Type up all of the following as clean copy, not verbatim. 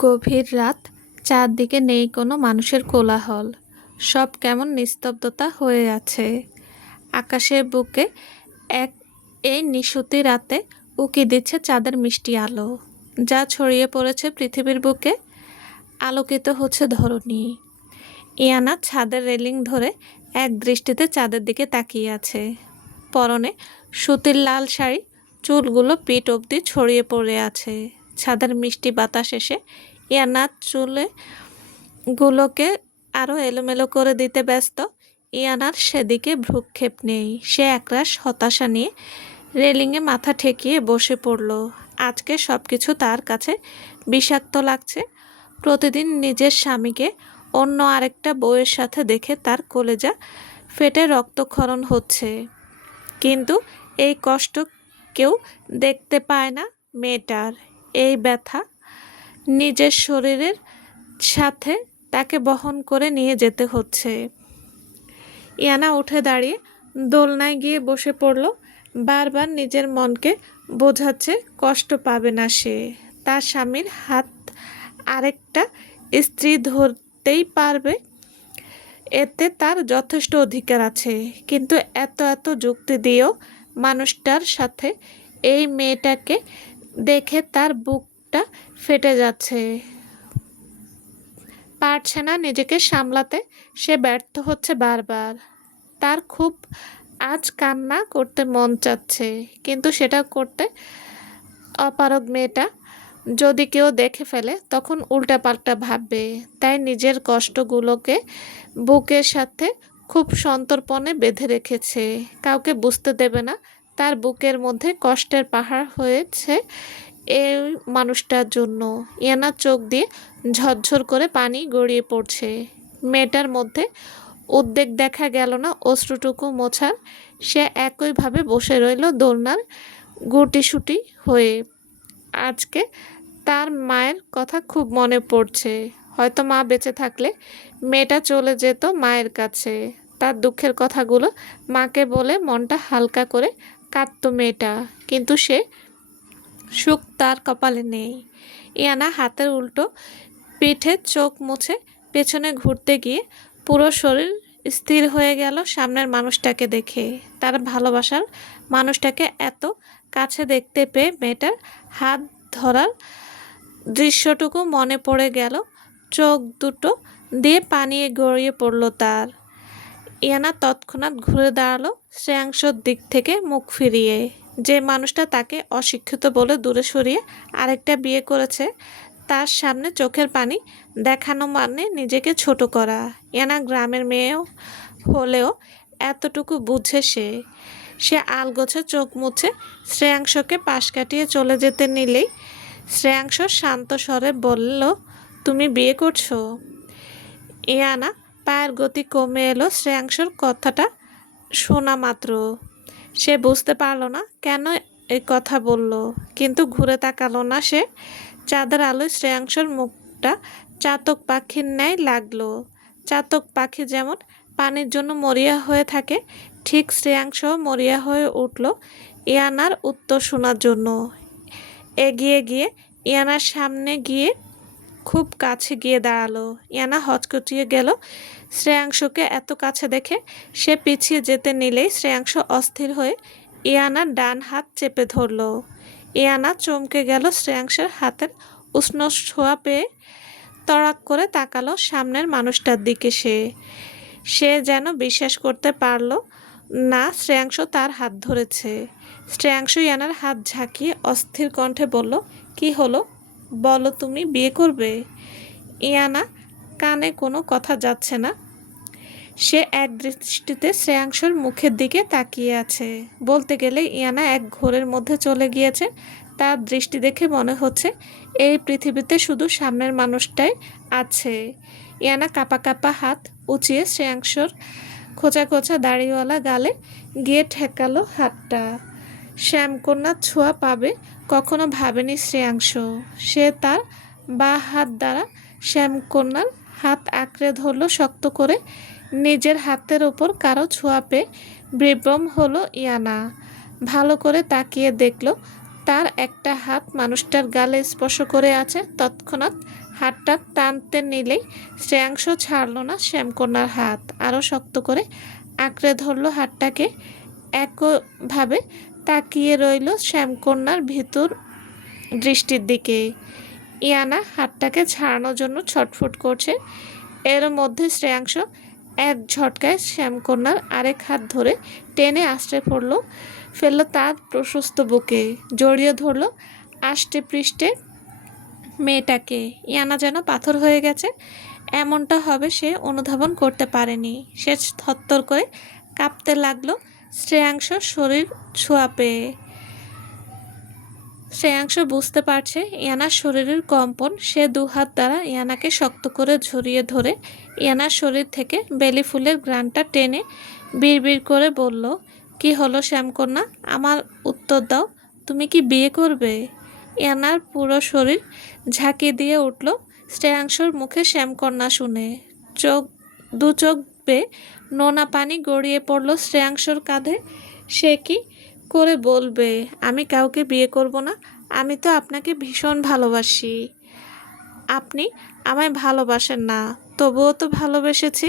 গভীর রাত, চারদিকে নেই কোনো মানুষের কোলাহল। সব কেমন নিস্তব্ধতা হয়ে আছে। আকাশের বুকে এক এই নিশুতি রাতে উকি দিচ্ছে চাঁদের মিষ্টি আলো, যা ছড়িয়ে পড়েছে পৃথিবীর বুকে। আলোকিত হচ্ছে ধরণী। ইয়ানা ছাদের রেলিং ধরে এক দৃষ্টিতে চাঁদের দিকে তাকিয়ে আছে। পরনে সুতির লাল শাড়ি, চুলগুলো পিঠ অবধি ছড়িয়ে পড়ে আছে। ছাদের মিষ্টি বাতাস এসে ইয়ানার গুলোকে আরও এলোমেলো করে দিতে ব্যস্ত। ইয়ানার সেদিকে ভ্রুক্ষেপ নেই। সে একরাশ হতাশা নিয়ে রেলিংয়ে মাথা ঠেকিয়ে বসে পড়ল। আজকে সব কিছু তার কাছে বিষাক্ত লাগছে। প্রতিদিন নিজের স্বামীকে অন্য আরেকটা বউয়ের সাথে দেখে তার কলেজা ফেটে রক্তক্ষরণ হচ্ছে। কিন্তু এই কষ্ট কেউ দেখতে পায় না মেয়েটার। এই ব্যথা নিজের শরীরের সাথে তাকে বহন করে নিয়ে যেতে হচ্ছে। ইয়ানা উঠে দাঁড়িয়ে দোলনায় গিয়ে বসে পড়ল। বারবার নিজের মনকে বোঝাচ্ছে কষ্ট পাবে না সে। তার স্বামীর হাত আরেকটা স্ত্রী ধরতেই পারবে, এতে তার যথেষ্ট অধিকার আছে। কিন্তু এত এত যুক্তি দিয়েও মানুষটার সাথে এই মেয়েটাকে দেখে তার বুকটা ফেটে যাচ্ছে। পারছে না নিজেকে সামলাতে, সে ব্যর্থ হচ্ছে বারবার। তার খুব আজ কান্না করতে মন চাচ্ছে, কিন্তু সেটা করতে অপারগ মেয়েটা। যদি কেউ দেখে ফেলে তখন উল্টাপাল্টা ভাববে। তাই নিজের কষ্টগুলোকে বুকের সাথে খুব সন্তর্পণে বেঁধে রেখেছে। কাউকে বুঝতে দেবে না তার বুকের মধ্যে কষ্টের পাহাড় হয়েছে এই মানুষটার জন্য। ইয়ানার চোখ দিয়ে ঝরঝর করে পানি গড়িয়ে পড়ছে। মেয়েটার মধ্যে উদ্বেগ দেখা গেল না অশ্রুটুকু মোছার। সে একইভাবে বসে রইল দোলনার গুটিসুটি হয়ে। আজকে তার মায়ের কথা খুব মনে পড়ছে। হয়তো মা বেঁচে থাকলে মেয়েটা চলে যেত মায়ের কাছে। তার দুঃখের কথাগুলো মাকে বলে মনটা হালকা করে কাঁদত মেয়েটা। কিন্তু সে সুখ তার কপালে নেই। ইয়ানা হাতের উল্টো পিঠে চোখ মুছে পেছনে ঘুরতে গিয়ে পুরো শরীর স্থির হয়ে গেল সামনের মানুষটাকে দেখে। তার ভালোবাসার মানুষটাকে এত কাছে দেখতে পেয়ে মেয়েটার হাত ধরার দৃশ্যটুকু মনে পড়ে গেল। চোখ দুটো দিয়ে পানি গড়িয়ে পড়ল তার। ইয়ানা তৎক্ষণাৎ ঘুরে দাঁড়ালো শ্রেয়াংশর দিক থেকে মুখ ফিরিয়ে। যে মানুষটা তাকে অশিক্ষিত বলে দূরে সরিয়ে আরেকটা বিয়ে করেছে, তার সামনে চোখের পানি দেখানো মানে নিজেকে ছোট করা। ইয়ানা গ্রামের মেয়েও হলেও এতটুকু বুঝে সে। সে আলগোছে চোখ মুছে শ্রেয়াংশকে পাশ কাটিয়ে চলে যেতে নিলেই শ্রেয়াংশ শান্ত স্বরে বলল, তুমি বিয়ে করছো? ইয়ানা পায়ের গতি কমে এলো শ্রেয়াংশর কথাটা শোনা মাত্র। সে বুঝতে পারল না কেন এই কথা বলল, কিন্তু ঘুরে তাকালো না সে। চাঁদের আলোয় শ্রেয়াংশর মুখটা চাতক পাখির ন্যায় লাগলো। চাতক পাখি যেমন পানির জন্য মরিয়া হয়ে থাকে, ঠিক শ্রেয়াংশ মরিয়া হয়ে উঠল ইয়ানার উত্তর শোনার জন্য। এগিয়ে গিয়ে ইয়ানার সামনে গিয়ে খুব কাছে গিয়ে দাঁড়ালো। ইয়ানা হচকুচিয়ে গেল শ্রেয়াংশকে এত কাছে দেখে। সে পিছিয়ে যেতে নিলেই শ্রেয়াংশ অস্থির হয়ে ইয়ানার ডান হাত চেপে ধরল। ইয়ানা চমকে গেল শ্রেয়াংশের হাতের উষ্ণ ছোঁয়া পেয়ে। তড়াক করে তাকালো সামনের মানুষটার দিকে। সে যেন বিশ্বাস করতে পারল না শ্রেয়াংশ তার হাত ধরেছে। শ্রেয়াংশ ইয়ানার হাত ঝাঁকিয়ে অস্থির কণ্ঠে বলল, কি হলো বলো, তুমি বিয়ে করবে? ইয়ানা কানে কোনো কথা যাচ্ছে না। সে এক দৃষ্টিতে শ্রেয়াংশর মুখের দিকে তাকিয়ে আছে। বলতে গেলে ইয়ানা এক ঘোরের মধ্যে চলে গিয়েছে। তার দৃষ্টি দেখে মনে হচ্ছে এই পৃথিবীতে শুধু সামনের মানুষটাই আছে। ইয়ানা কাঁপা কাঁপা হাত উঁচিয়ে শ্রেয়াংশর খোঁচা খোঁচা দাড়িওয়ালা গালে গিয়ে ঠেকালো হাতটা। শ্যামকন্যার ছোঁয়া পাবে কখনো ভাবেনি শ্রেয়াংশ। সে তার বাঁ হাত দ্বারা শ্যামকন্যার হাত আঁকড়ে ধরল শক্ত করে। নিজের হাতের ওপর কারো ছোঁয়া পেয়ে বিভ্রম হলো ইয়ানা। ভালো করে তাকিয়ে দেখল তার একটা হাত মানুষটার গালে স্পর্শ করে আছে। তৎক্ষণাৎ হাতটা টানতে নিলেই শ্রেয়াংশ ছাড়ল না শ্যামকন্যার হাত, আরও শক্ত করে আঁকড়ে ধরল হাতটাকে। একভাবে তাকিয়ে রইল শ্যামকন্যার ভিতর দৃষ্টির দিকে। ইয়ানা হাতটাকে ছাড়ানোর জন্য ছটফট করছে। এর মধ্যে শ্রেয়াংশ এক ঝটকায় শ্যামকন্যার আরেক হাত ধরে টেনে আছড়ে ফেলল তার প্রশস্ত বুকে, জড়িয়ে ধরল আষ্টে পৃষ্ঠে মেয়েটাকে। ইয়ানা যেন পাথর হয়ে গেছে। এমনটা হবে সে অনুধাবন করতে পারেনি। সে থরথর করে কাঁপতে লাগলো শ্রেয়াংশ শরীর ছোঁয়া পেয়ে। শ্রেয়াংশ বুঝতে পারছে ইয়ানার শরীরের কম্পন। সে দুহাত দ্বারা ইয়ানাকে শক্ত করে ঝরিয়ে ধরে ইয়ানার শরীর থেকে বেলি ফুলের ঘ্রাণটা টেনে বিড়বিড় করে বলল, কি হলো শ্যামকন্যা, আমার উত্তর দাও, তুমি কি বিয়ে করবে? ইয়ানার পুরো শরীর ঝাঁকি দিয়ে উঠল শ্রেয়াংশর মুখে শ্যামকন্যা শুনে। দু চোখ বেয়ে নোনা পানি গড়িয়ে পড়ল শ্রেয়াংশর কাঁধে। সে কি করে বলবে আমি কাউকে বিয়ে করব না? আমি তো আপনাকে ভীষণ ভালোবাসি। আপনি আমায় ভালোবাসেন না, তবুও তো ভালোবেসেছি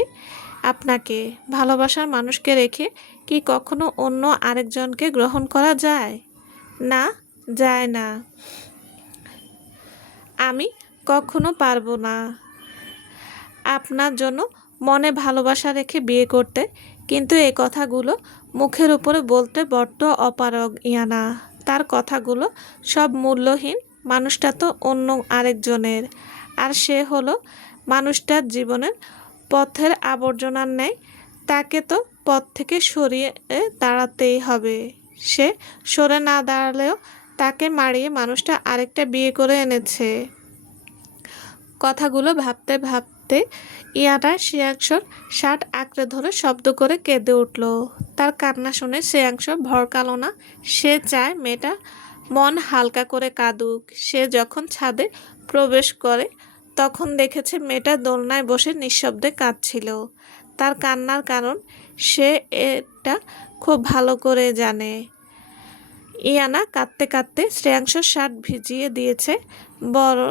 আপনাকে। ভালোবাসার মানুষকে রেখে কি কখনো অন্য আরেকজনকে গ্রহণ করা যায়? না, যায় না। আমি কখনো পারবো না আপনার জন্য মনে ভালোবাসা রেখে বিয়ে করতে। কিন্তু এই কথাগুলো মুখের উপরে বলতে বড্ড অপারগ ইয়ানা। তার কথাগুলো সব মূল্যহীন। মানুষটা তো অন্য আরেকজনের, আর সে হলো মানুষটার জীবনের পথের আবর্জনার ন্যায়। তাকে তো পথ থেকে সরিয়ে দাঁড়াতেই হবে। সে সরে না দাঁড়ালেও তাকে মারিয়ে মানুষটা আরেকটা বিয়ে করে এনেছে। কথাগুলো ভাবতে ভাবতে ইয়ানার শ্রেয়াংশর শার্ট আঁকড়ে ধরে শব্দ করে কেঁদে উঠল। তার কান্না শুনে শ্রেয়াংশ ভড়কালো না। সে চায় মেয়েটা মন হালকা করে কাঁদুক। সে যখন ছাদে প্রবেশ করে তখন দেখেছে মেয়েটা দোলনায় বসে নিঃশব্দে কাঁদছিল। তার কান্নার কারণ সে এটা খুব ভালো করে জানে। ইয়ানা কাঁদতে কাঁদতে শ্রেয়াংশর শার্ট ভিজিয়ে দিয়েছে। বড়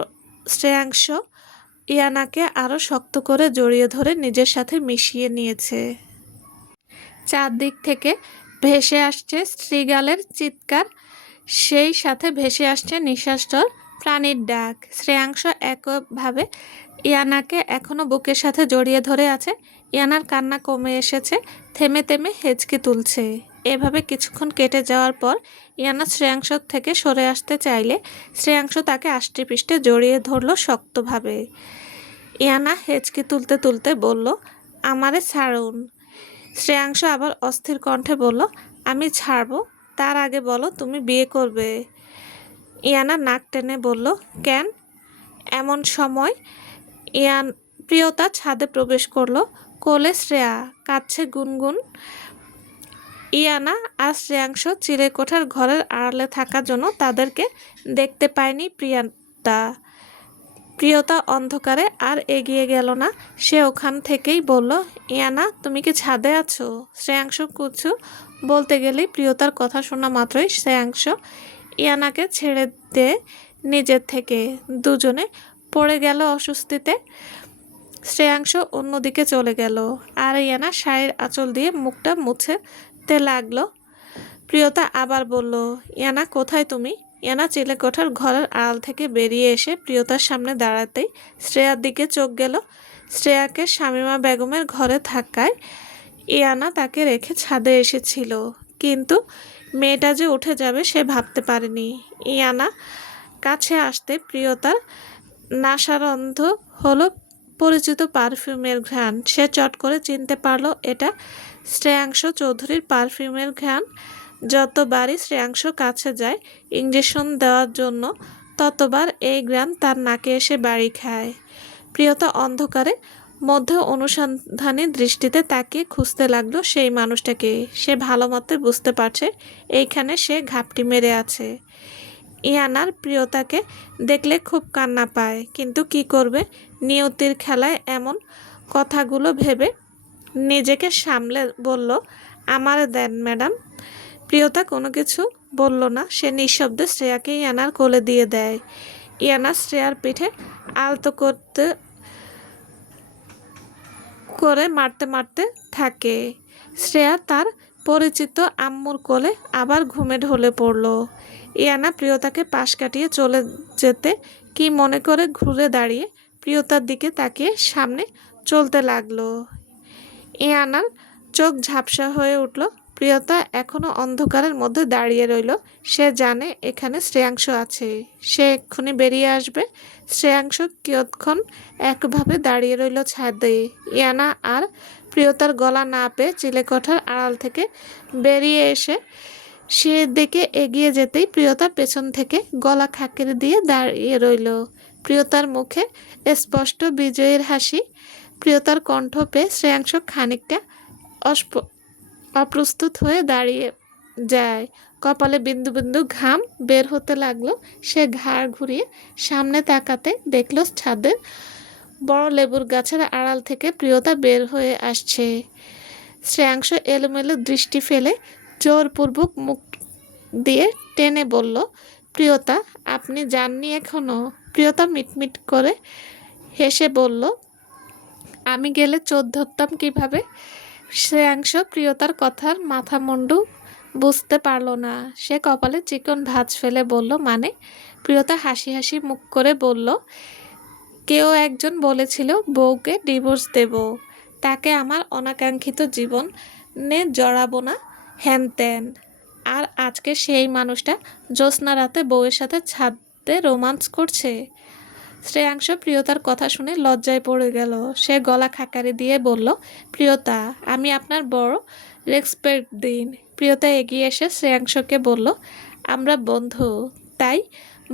শ্রেয়াংশ ইয়ানাকে আরও শক্ত করে জড়িয়ে ধরে নিজের সাথে মিশিয়ে নিয়েছে। চারদিক থেকে ভেসে আসছে শৃগালের চিৎকার, সেই সাথে ভেসে আসছে নিঃশ্বাসর প্রাণীর ডাক। শ্রেয়াংশ একভাবে ইয়ানাকে এখনও বুকের সাথে জড়িয়ে ধরে আছে। ইয়ানার কান্না কমে এসেছে, থেমে থেমে হেঁচকি তুলছে। এভাবে কিছুক্ষণ কেটে যাওয়ার পর ইয়ানা শ্রেয়াংশ থেকে সরে আসতে চাইলে শ্রেয়াংশ তাকে আষ্টেপৃষ্ঠে জড়িয়ে ধরল শক্তভাবে। ইয়ানা হেঁচকি তুলতে তুলতে বলল, আমারে ছাড়ুন। শ্রেয়াংশ আবার অস্থির কণ্ঠে বলল, আমি ছাড়বো, তার আগে বলো তুমি বিয়ে করবে। ইয়ানা নাক টেনে বলল, কেন? এমন সময় প্রিয়তা ছাদে প্রবেশ করলো। কোলে শ্রেয়া কাঁদছে গুনগুন। ইয়ানা আর শ্রেয়াংশ চিলেকোঠার ঘরের আড়ালে থাকার জন্য তাদেরকে দেখতে পায়নি প্রিয়তা অন্ধকারে আর এগিয়ে গেল না। সে ওখান থেকেই বলল, ইয়ানা তুমি কি ছাদে আছো? শ্রেয়াংশ কিছু বলতে গেলেই প্রিয়তার কথা শোনা মাত্রই শ্রেয়াংশ ইয়ানাকে ছেড়ে দিয়ে নিজের থেকে দুজনে পড়ে গেল অস্বস্তিতে। শ্রেয়াংশ অন্যদিকে চলে গেল আর ইয়ানা শাড়ির আঁচল দিয়ে মুখটা মুছতে লাগলো। প্রিয়তা আবার বলল, ইয়ানা কোথায় তুমি? ইয়ানা চিলেকোঠার ঘরের আড়াল থেকে বেরিয়ে এসে প্রিয়তার সামনে দাঁড়াতেই শ্রেয়ার দিকে চোখ গেল। শ্রেয়াকে শামীমা বেগমের ঘরে থাকায় ইয়ানা তাকে রেখে ছাদে এসেছিল, কিন্তু মেয়েটা যে উঠে যাবে সে ভাবতে পারেনি। ইয়ানা কাছে আসতে প্রিয়তার নাসারন্ধ হলো পরিচিত পারফিউমের ঘ্রাণ। সে চট করে চিনতে পারল এটা শ্রেয়াংশ চৌধুরীর পারফিউমের ঘ্রাণ। যতবারই শ্রেয়াংশ কাছে যায় ইঞ্জেকশন দেওয়ার জন্য ততবার এই ঘ্রাণ তার নাকে এসে বাড়ি খায়। প্রিয়তা অন্ধকারে মধ্যে অনুসন্ধানী দৃষ্টিতে তাকিয়ে খুঁজতে লাগলো সেই মানুষটাকে। সে ভালো মতো বুঝতে পারছে এইখানে সে ঘাপটি মেরে আছে। ইয়ানার প্রিয়তাকে দেখলে খুব কান্না পায়, কিন্তু কি করবে, নিয়তির খেলায় এমন কথাগুলো ভেবে নিজেকে সামলে বলল, আমারে দেন ম্যাডাম। প্রিয়তা কোনো কিছু বলল না। সে নিঃশব্দে শ্রেয়াকে ইয়ানার কোলে দিয়ে দেয়। ইয়ানা শ্রেয়ার পিঠে আলতো করে মারতে মারতে থাকে। শ্রেয়া তার পরিচিত আম্মুর কোলে আবার ঘুমে ঢলে পড়ল। ইয়ানা প্রিয়তাকে পাশ কাটিয়ে চলে যেতে কি মনে করে ঘুরে দাঁড়িয়ে প্রিয়তার দিকে তাকিয়ে সামনে চলতে লাগলো। ইয়ানার চোখ ঝাপসা হয়ে উঠল। প্রিয়তা এখনো অন্ধকারের মধ্যে দাঁড়িয়ে রইল। সে জানে এখানে শ্রেয়াংশ আছে, সে এক্ষুনি বেরিয়ে আসবে। শ্রেয়াংশ কিয়ৎক্ষণ একভাবে দাঁড়িয়ে রইল ছাদে। ইয়ানা আর প্রিয়তার গলা না পেয়ে চিলেকোঠার আড়াল থেকে বেরিয়ে এসে সে দিকে এগিয়ে যেতেই প্রিয়তা পেছন থেকে গলা খাকিয়ে দিয়ে দাঁড়িয়ে রইল। প্রিয়তার মুখে স্পষ্ট বিজয়ের হাসি। প্রিয়তার কণ্ঠ পেয়ে শ্রেয়াংশ খানিকটা অপ্রস্তুত হয়ে দাঁড়িয়ে যায়। কপালে বিন্দু বিন্দু ঘাম বের হতে লাগলো। সে ঘাড় ঘুরিয়ে সামনে তাকাতে দেখল ছাদের বড় লেবুর গাছের আড়াল থেকে প্রিয়তা বের হয়ে আসছে। শ্রেয়াংশ এলোমেলো দৃষ্টি ফেলে জোরপূর্বক মুখ দিয়ে টেনে বলল, প্রিয়তা, আপনি যাননি এখনো? প্রিয়তা মিটমিট করে হেসে বলল, আমি গেলে চোর ধরতাম কিভাবে? শ্রেয়াংশ প্রিয়তার কথার মাথা মুন্ডু বুঝতে পারল না। সে কপালে চিকন ভাঁজ ফেলে বলল, মানে? প্রিয়তা হাসি হাসি মুখ করে বলল, কেউ একজন বলেছিল বউকে ডিভোর্স দেব, তাকে আমার অনাকাঙ্ক্ষিত জীবনে জড়াবো না, হ্যান ত্যান। আর আজকে সেই মানুষটা জ্যোৎস্না রাতে বউয়ের সাথে ছাদে রোমান্স করছে। শ্রেয়াংশ প্রিয়তার কথা শুনে লজ্জায় পড়ে গেল। সে গলা খাকারি দিয়ে বলল, প্রিয়তা, আমি আপনার বড় রেসপেক্ট দিন। প্রিয়তা এগিয়ে এসে শ্রেয়াংশকে বলল, আমরা বন্ধু, তাই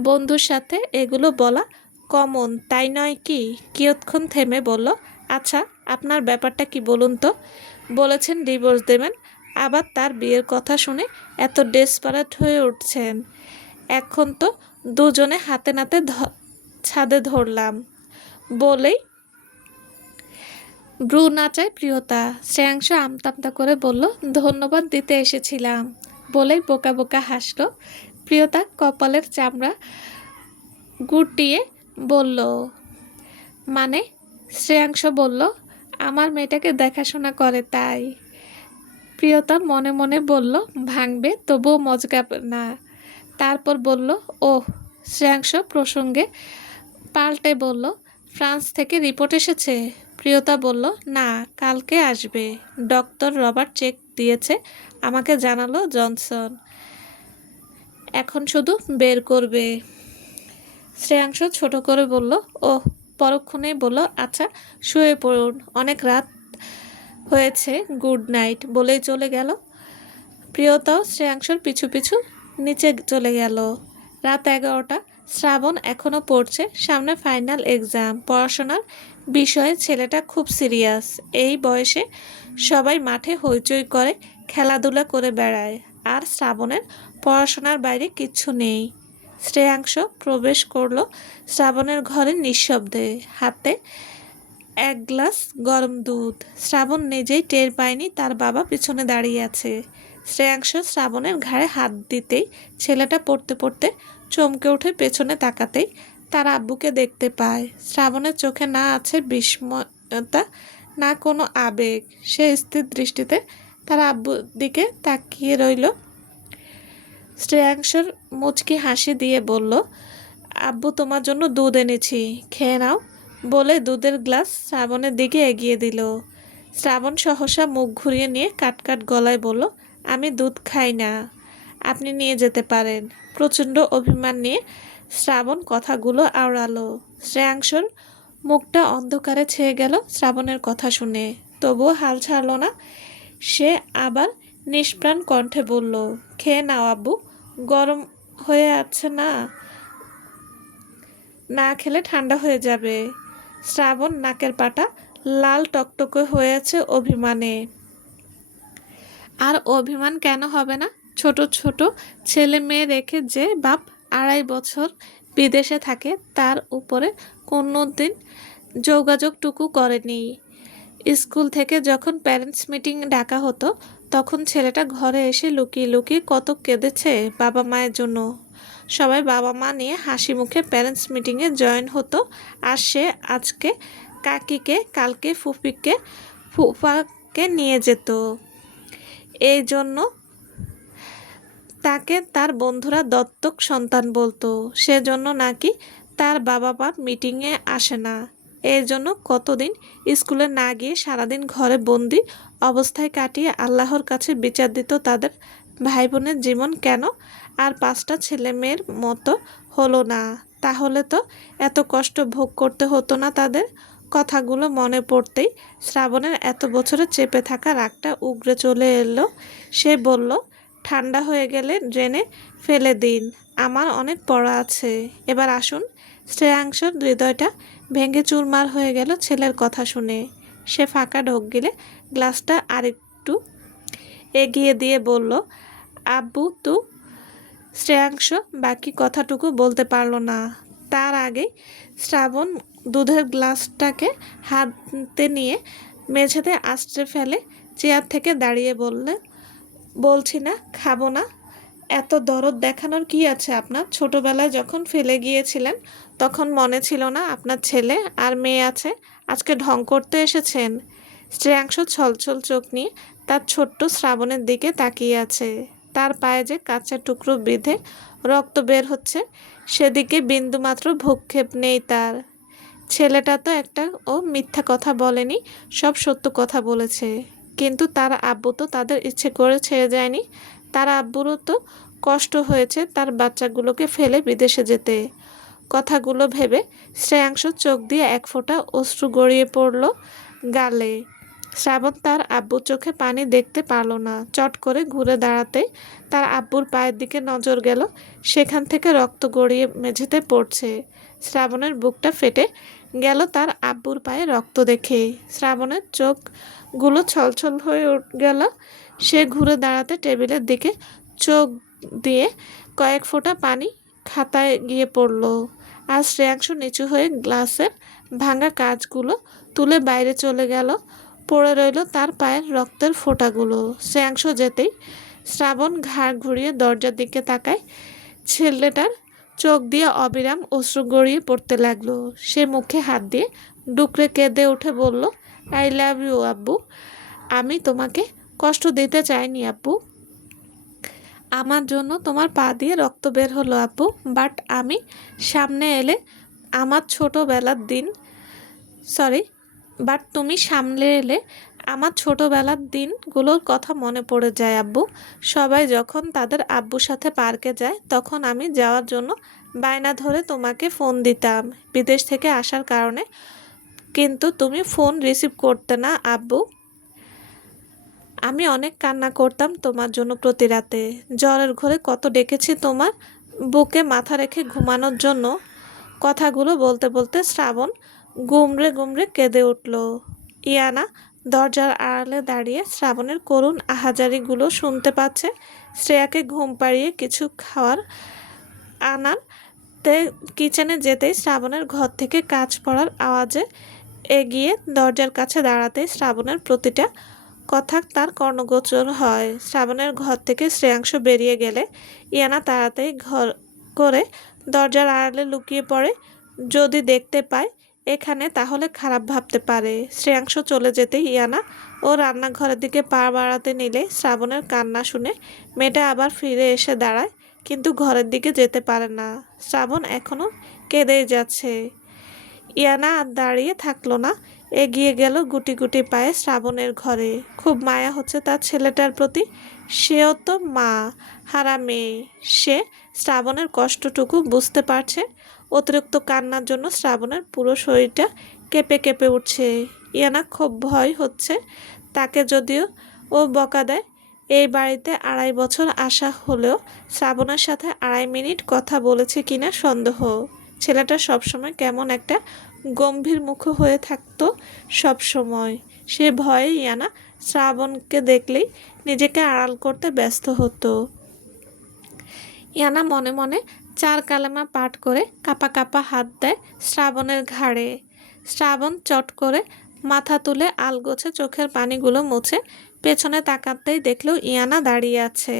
বন্ধুর সাথে এগুলো বলা কমন, তাই নয় কি? কিয়ৎক্ষণ থেমে বলল, আচ্ছা, আপনার ব্যাপারটা কি বলুন তো? বলেছেন ডিভোর্স দেবেন, আবার তার বিয়ের কথা শুনে এত ডেসপারেট হয়ে উঠছেন। এখন তো দুজনে হাতে নাতে ছাদে ধরলাম বলেই ব্রু নাচায় প্রিয়তা। শ্রেয়াংশ আমতামতা করে বলল, ধন্যবাদ দিতে এসেছিলাম বলেই বোকা বোকা হাসল। প্রিয়তা কপালের চামড়া গুটিয়ে বলল, মানে? শ্রেয়াংশ বলল, আমার মেয়েটাকে দেখাশোনা করে তাই। প্রিয়তা মনে মনে বলল, ভাঙবে, তবুও মজগাবে না। তারপর বলল, ওহ। শ্রেয়াংশ প্রসঙ্গে পাল্টে বলল, ফ্রান্স থেকে রিপোর্ট এসেছে? প্রিয়তা বলল, না, কালকে আসবে। ডক্টর রবার্ট চেক দিয়েছে, আমাকে জানালো জনসন এখন শুধু বের করবে। শ্রেয়াংশ ছোট করে বলল, ওহ। পরক্ষণেই বলল, আচ্ছা, শুয়ে পড়ুন, অনেক রাত হয়েছে, গুড নাইট বলেই চলে গেল। প্রিয়তাও শ্রেয়াংশর পিছু পিছু নিচে চলে গেল। রাত 11টা। শ্রাবণ এখনও পড়ছে, সামনে ফাইনাল এক্সাম। পড়াশোনার বিষয়ে ছেলেটা খুব সিরিয়াস। এই বয়সে সবাই মাঠে হইচই করে, খেলাধুলা করে বেড়ায়, আর শ্রাবণের পড়াশোনার বাইরে কিচ্ছু নেই। শ্রেয়াংশ প্রবেশ করলো শ্রাবণের ঘরে নিঃশব্দে, হাতে এক গ্লাস গরম দুধ। শ্রাবণ নিজেই টের পায়নি তার বাবা পিছনে দাঁড়িয়ে আছে। শ্রেয়াংশ শ্রাবণের ঘাড়ে হাত দিতেই ছেলেটা পড়তে পড়তে চমকে উঠে পেছনে তাকাতেই তার আব্বুকে দেখতে পায়। শ্রাবণের চোখে না আছে বিস্ময়তা, না কোনো আবেগ। সে স্থির দৃষ্টিতে তার আব্বুর দিকে তাকিয়ে রইল। শ্রেয়াংশর মুচকি হাসি দিয়ে বলল, আব্বু, তোমার জন্য দুধ এনেছি, খেয়ে নাও বলে দুধের গ্লাস শ্রাবণের দিকে এগিয়ে দিল। শ্রাবণ সহসা মুখ ঘুরিয়ে নিয়ে কাটকাট গলায় বলল, আমি দুধ খাই না, আপনি নিয়ে যেতে পারেন। প্রচণ্ড অভিমান নিয়ে শ্রাবণ কথাগুলো আওড়ালো। শ্রেয়াংশর মুখটা অন্ধকারে ছেয়ে গেল শ্রাবণের কথা শুনে, তবুও হাল ছাড়ল না। সে আবার নিষ্প্রাণ কণ্ঠে বলল, খেয়ে নাও আব্বু, গরম হয়ে আছে না, না খেলে ঠান্ডা হয়ে যাবে। শ্রাবণ নাকের পাটা লাল টকটকে হয়ে আছে অভিমানে। আর অভিমান কেন হবে না? ছোট ছোট ছেলে মেয়ে রেখে যে বাপ 2.5 বছর বিদেশে থাকে, তার উপরে কোনোদিন যোগাযোগটুকু করেনি। স্কুল থেকে যখন প্যারেন্টস মিটিং ডাকা হতো, তখন ছেলেটা ঘরে এসে লুকিয়ে লুকিয়ে কত কেঁদেছে বাবা মায়ের জন্য। সবাই বাবা মা নিয়ে হাসি মুখে প্যারেন্টস মিটিংয়ে জয়েন হতো। আর সে আজকে কাকিকে, কালকে ফুপিকে, ফুফাকে নিয়ে যেত। এই জন্য তাকে তার বন্ধুরা দত্তক সন্তান বলতো। সেজন্য নাকি তার বাবা মা মিটিংয়ে আসে না। এই জন্য কতদিন স্কুলে না গিয়ে সারাদিন ঘরে বন্দি অবস্থায় কাটিয়ে আল্লাহর কাছে বিচার দিত তাদের ভাই বোনের জীবন কেন আর 5টা ছেলে মেয়ের মতো হলো না। তাহলে তো এত কষ্ট ভোগ করতে হতো না তাদের। কথাগুলো মনে পড়তেই শ্রাবণের এত বছরে চেপে থাকা রাগটা উগরে চলে এলো। সে বলল, ঠান্ডা হয়ে গেলে ড্রেনে ফেলে দিন, আমার অনেক পড়া আছে। এবার আসুন। শ্রেয়াংশর হৃদয়টা ভেঙে চুরমার হয়ে গেল ছেলের কথা শুনে। সে ফাঁকা ঢোক গিলে গ্লাসটা আরেকটু এগিয়ে দিয়ে বলল, আব্বু তু। শ্রেয়াংশ বাকি কথাটুকু বলতে পারল না। তার আগেই শ্রাবণ দুধের গ্লাসটাকে হাতে নিয়ে মেঝেতে আছড়ে ফেলে চেয়ার থেকে দাঁড়িয়ে বলছি না, খাবো না। এত দরদ দেখানোর কি আছে আপনার? ছোটবেলায় যখন ফেলে গিয়েছিলেন তখন মনে ছিল না আপনার ছেলে আর মেয়ে আছে? আজকে ঢং করতে এসেছেন? শ্রেয়াংশ ছলছল চোখ নিয়ে তার ছোট্ট শ্রাবণের দিকে তাকিয়ে আছে। তার পায়ে যে কাঁচা টুকরো বিঁধে রক্ত বের হচ্ছে সেদিকে বিন্দুমাত্র ভ্রূক্ষেপ নেই তার। ছেলেটা তো একটা ও মিথ্যা কথা বলেনি, সব সত্য কথা বলেছে। কিন্তু তার আব্বু তো তাদের ইচ্ছে করে ছেড়ে যায়নি। তার আব্বুরও তো কষ্ট হয়েছে তার বাচ্চাগুলোকে ফেলে বিদেশে যেতে। কথাগুলো ভেবে শ্রেয়াংশ চোখ দিয়ে এক ফোঁটা অশ্রু গড়িয়ে পড়ল গালে। শ্রাবণ তার আব্বুর চোখে পানি দেখতে পারল না। চট করে ঘুরে দাঁড়াতেই তার আব্বুর পায়ের দিকে নজর গেল। সেখান থেকে রক্ত গড়িয়ে মেঝেতে পড়ছে। শ্রাবণের বুকটা ফেটে গেল তার আব্বুর পায়ে রক্ত দেখে। শ্রাবণের চোখগুলো ছলছল হয়ে গেল। সে ঘুরে দাঁড়াতে টেবিলের দিকে চোখ দিয়ে কয়েক ফোঁটা পানি খাতায় গিয়ে পড়ল। আর শ্রেয়াংশ নিচু হয়ে গ্লাসের ভাঙা কাঁচগুলো তুলে বাইরে চলে গেল। পড়ে রইল তার পায়ের রক্তের ফোঁটাগুলো। শ্রেয়াংশ যেতেই শ্রাবণ ঘাড় ঘুরিয়ে দরজার দিকে তাকায়। ছেলেটার চোখ দিয়ে অবিরাম অশ্রু গড়িয়ে পড়তে লাগলো। সে মুখে হাত দিয়ে ডুকরে কেঁদে উঠে বলল, আই লাভ ইউ আব্বু। আমি তোমাকে কষ্ট দিতে চাইনি আব্বু। আমার জন্য তোমার পা দিয়ে রক্ত বের হলো আব্বু। বাট আমি সামনে এলে আমার ছোটোবেলার দিন সরি বাট তুমি সামনে এলে আমার ছোটোবেলার দিনগুলোর কথা মনে পড়ে যায় আব্বু। সবাই যখন তাদের আব্বুর সাথে পার্কে যায় তখন আমি যাওয়ার জন্য বায়না ধরে তোমাকে ফোন দিতাম বিদেশ থেকে আসার কারণে, কিন্তু তুমি ফোন রিসিভ করতে না আব্বু। আমি অনেক কান্না করতাম তোমার জন্য প্রতি রাতে। জ্বরের ঘরে কত ডেকেছি তোমার বুকে মাথা রেখে ঘুমানোর জন্য। কথাগুলো বলতে বলতে শ্রাবণ গুমড়ে গুমড়ে কেঁদে উঠল। ইয়ানা দরজার আড়ালে দাঁড়িয়ে শ্রাবণের করুণ আহাজারিগুলো শুনতে পাচ্ছে। শ্রেয়াকে ঘুম পাড়িয়ে কিছু খাওয়ার আনাতে কিচেনে যেতেই শ্রাবণের ঘর থেকে কাজ পড়ার আওয়াজে এগিয়ে দরজার কাছে দাঁড়াতেই শ্রাবণের প্রতিটা কথা তার কর্ণগোচর হয়। শ্রাবণের ঘর থেকে শ্রেয়াংশ বেরিয়ে গেলে ইয়ানা তাড়াতাড়ি ঘর করে দরজার আড়ালে লুকিয়ে পড়ে। যদি দেখতে পায় এখানে তাহলে খারাপ ভাবতে পারে। শ্রেয়াংশ চলে যেতেই ইয়ানা ও রান্নাঘরের দিকে পা বাড়াতে নিলে শ্রাবণের কান্না শুনে মেয়েটা আবার ফিরে এসে দাঁড়ায়, কিন্তু ঘরের দিকে যেতে পারে না। শ্রাবণ এখনও কেঁদেই যাচ্ছে। ইয়ানা আর দাঁড়িয়ে থাকলো না, এগিয়ে গেল গুটি গুটি পায়ে শ্রাবণের ঘরে। খুব মায়া হচ্ছে তার ছেলেটার প্রতি। সেও তো মা হারা মেয়ে। সে শ্রাবণের কষ্টটুকু বুঝতে পারছে। অতিরিক্ত কান্নার জন্য শ্রাবণের পুরো শরীরটা কেঁপে কেঁপে উঠছে। ইয়ানা খুব ভয় হচ্ছে তাকে, যদিও ও বকা দেয়। এই বাড়িতে 2.5 বছর আসা হলেও শ্রাবণের সাথে 2.5 মিনিট কথা বলেছে কিনা সন্দেহ। ছেলেটা সবসময় কেমন একটা গম্ভীর মুখ হয়ে থাকতো সবসময়। সে ভয়ে ইয়ানা শ্রাবণকে দেখলেই নিজেকে আড়াল করতে ব্যস্ত হতো। ইয়ানা মনে মনে 4 কালেমা পাঠ করে কাপা কাপা হাত দেয় শ্রাবণের ঘাড়ে। শ্রাবণ চট করে মাথা তুলে আলগোছে চোখের পানিগুলো মুছে পেছনে তাকাতেই দেখলো ইয়ানা দাঁড়িয়ে আছে।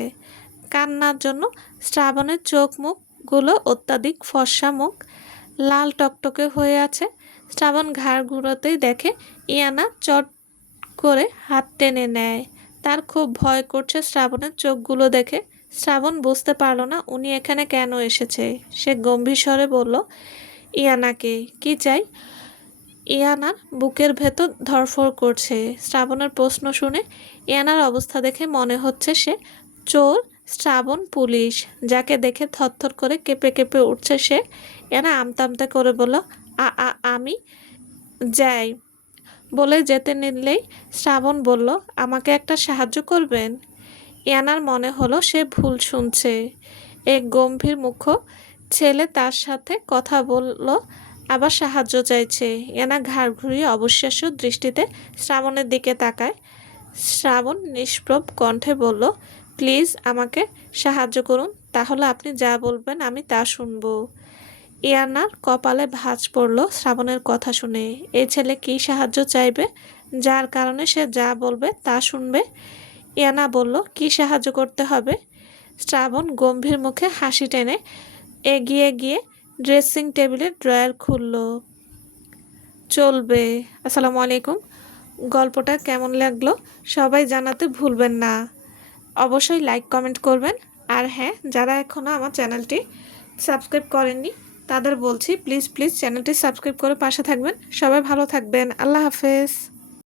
কান্নার জন্য শ্রাবণের চোখ মুখগুলো অত্যাধিক ফর্সা, মুখ লাল টকটকে হয়ে আছে। শ্রাবণ ঘাড় ঘুরোতেই দেখে ইয়ানা চট করে হাত টেনে নেয়। তার খুব ভয় করছে শ্রাবণের চোখগুলো দেখে। শ্রাবণ বুঝতে পারল না উনি এখানে কেন এসেছে। সে গম্ভীর স্বরে বলল, ইয়ানাকে কি চাই? ইয়ানার বুকের ভেতর ধড়ফড় করছে। শ্রাবণের প্রশ্ন শুনে ইয়ানার অবস্থা দেখে মনে হচ্ছে সে চোর, শ্রাবণ পুলিশ। যাকে দেখে থরথর করে কেঁপে কেঁপে উঠছে সে। ইয়ানা আমতা আমতা করে বলল, আমি যাই। বলে যেতে নিলেই শ্রাবণ বলল, আমাকে একটা সাহায্য করবেন? ইয়ানার মনে হলো সে ভুল শুনছে। এক গম্ভীর মুখ ছেলে তার সাথে কথা বলল, আবার সাহায্য চাইছে। ইয়ানা ঘাড় ঘুরিয়ে অবিশ্বাস্য দৃষ্টিতে শ্রাবণের দিকে তাকায়। শ্রাবণ নিষ্প্রভ কণ্ঠে বলল, প্লিজ আমাকে সাহায্য করুন, তাহলে আপনি যা বলবেন আমি তা শুনব। ইয়ানার কপালে ভাঁজ পড়ল শ্রাবণের কথা শুনে। এই ছেলে কী সাহায্য চাইবে যার কারণে সে যা বলবে তা শুনবে? ইয়ানা বলল, কি সাহায্য করতে হবে? শ্রাবণ গম্ভীর মুখে হাসি টেনে এগিয়ে গিয়ে ড্রেসিং টেবিলের ড্রয়ার খুলল। চলবে। আসসালামু আলাইকুম। গল্পটা কেমন লাগলো সবাই জানাতে ভুলবেন না। অবশ্যই লাইক কমেন্ট করবেন। আর হ্যাঁ, যারা এখনও আমার চ্যানেলটি সাবস্ক্রাইব করেননি তাদের বলছি প্লিজ চ্যানেলটি সাবস্ক্রাইব করে পাশে থাকবেন। সবাই ভালো থাকবেন। আল্লাহ হাফেজ।